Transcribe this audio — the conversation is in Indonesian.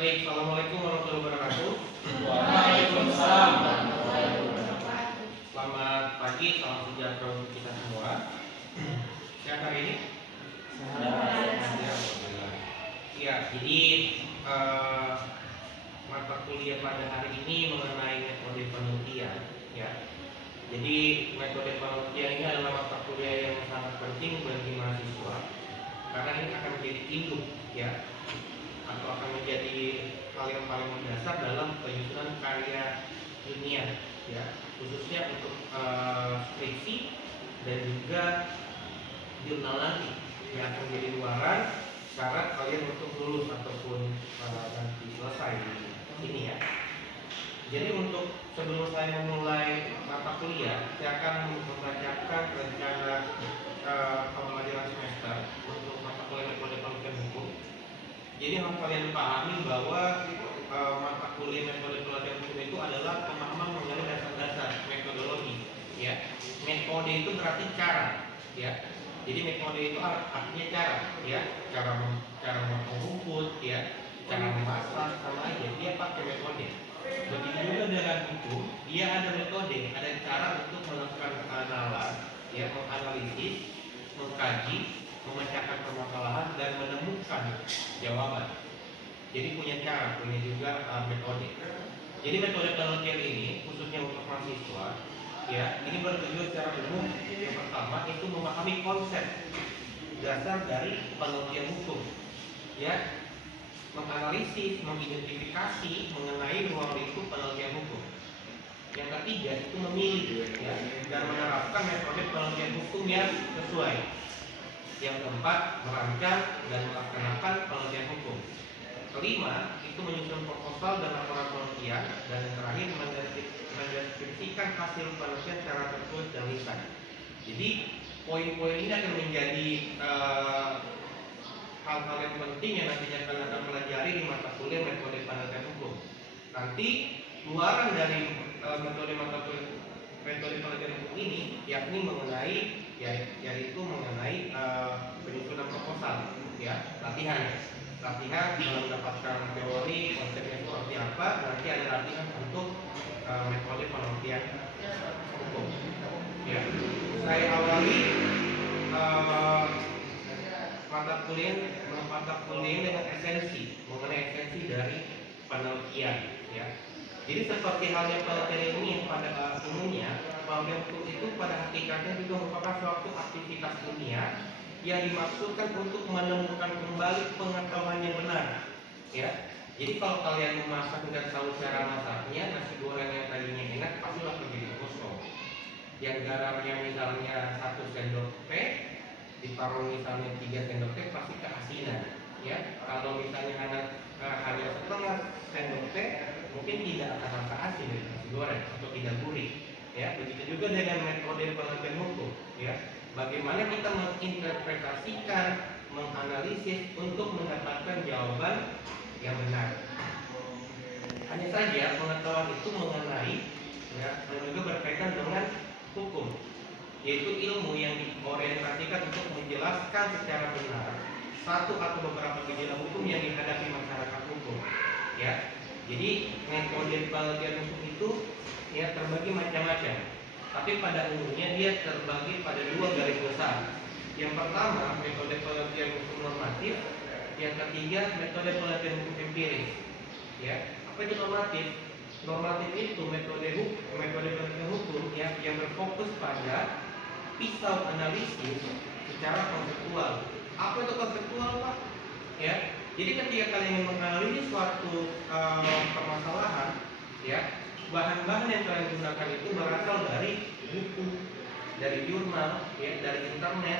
Baik, assalamualaikum warahmatullahi wabarakatuh. Waalaikumsalam warahmatullahi wabarakatuh. Selamat pagi, salam sejahtera untuk kita semua. Sehat hari ini? Ya, alhamdulillah. Ya, jadi eh, mata kuliah pada hari ini mengenai metode penelitian. Ya, jadi metode penelitian ini adalah mata kuliah yang sangat penting bagi mahasiswa karena ini akan menjadi induk, ya, atau akan menjadi hal yang paling mendasar dalam penyusunan karya ilmiah, ya, khususnya untuk skripsi dan juga jurnal nanti yang akan menjadi luaran syarat kalian untuk lulus ataupun nanti selesai ini, ya. Jadi untuk sebelum saya memulai mata kuliah, saya akan membacakan rencana pembelajaran semester untuk mata kuliah metode penelitian hukum. Jadi harus kalian pahami bahwa mata kuliah metode pelatihan hukum itu adalah pemahaman mengenai dasar-dasar metodologi. Ya, metode itu berarti cara. Ya, jadi metode itu artinya cara. Ya, cara memotong rumput. Ya, cara memasak sama aja. Dia pakai metode. Begitu juga dengan hukum, dia ada metode, ada cara untuk melakukan pengenalan, ya, menganalisis, mengkaji, memecahkan permasalahan dan menemukan jawaban. Jadi punya cara, punya juga metode. Jadi metode penelitian ini khususnya untuk mahasiswa, ya, ini bertujuan secara umum. Yang pertama itu memahami konsep dasar dari penelitian hukum, ya, menganalisis, mengidentifikasi mengenai ruang lingkup penelitian hukum. Yang ketiga itu memilih, ya, dan menerapkan metode penelitian hukum yang sesuai. Yang keempat, merancang dan melaksanakan penelitian hukum. Kelima, itu menyusun proposal dan laporan penelitian. Dan yang terakhir, mendeskripsikan hasil penelitian secara tertulis dan lisan. Jadi, poin-poin ini akan menjadi hal-hal yang penting yang nantinya kalian akan pelajari di mata kuliah metode penelitian hukum. Nanti, luaran dari metode penelitian hukum ini yakni mengenai yaitu mengenai penyusunan proposal, ya, latihan mendapatkan teori konsepnya seperti apa. Nanti ada latihan untuk metode penelitian hukum, ya. Saya awali mata kuliah dengan mengenai esensi dari penelitian, ya. Jadi seperti halnya penelitian ilmiah pada umumnya, penelitian hukum itu pada hakikatnya juga merupakan suatu aktivitas ilmiah yang dimaksudkan untuk menemukan kembali pengetahuan yang benar, ya. Jadi kalau kalian memasak dan tahu cara masaknya, nasi goreng yang tadinya enak pastilah menjadi kosong. Yang garamnya misalnya 1 sendok teh, ditaruh misalnya 3 sendok teh pasti keasinan, ya. Kalau misalnya hanya setengah sendok teh, mungkin tidak akan rasa asin dari nasi goreng atau tidak gurih, ya. Begitu juga dengan metode penelitian hukum, ya. Bagaimana kita menginterpretasikan, menganalisis untuk mendapatkan jawaban yang benar. Hanya saja pengetahuan itu mengenai, ya, dan juga berkaitan dengan hukum, yaitu ilmu yang diorientasikan untuk menjelaskan secara benar satu atau beberapa gejala hukum yang dihadapi masyarakat hukum, ya. Jadi metode penelitian hukum itu, ya, terbagi macam-macam, tapi pada umumnya dia terbagi pada 2 garis besar. Yang pertama metode penelitian hukum normatif, yang ketiga metode penelitian hukum empiris, ya. Apa itu normatif? Normatif itu metode penelitian hukum yang berfokus pada pisau analisis secara konseptual. Apa itu konseptual, Pak? Ya, jadi ketika kalian menganalisis suatu permasalahan, ya, bahan-bahan yang kalian gunakan itu berasal dari buku, dari jurnal, ya, dari internet,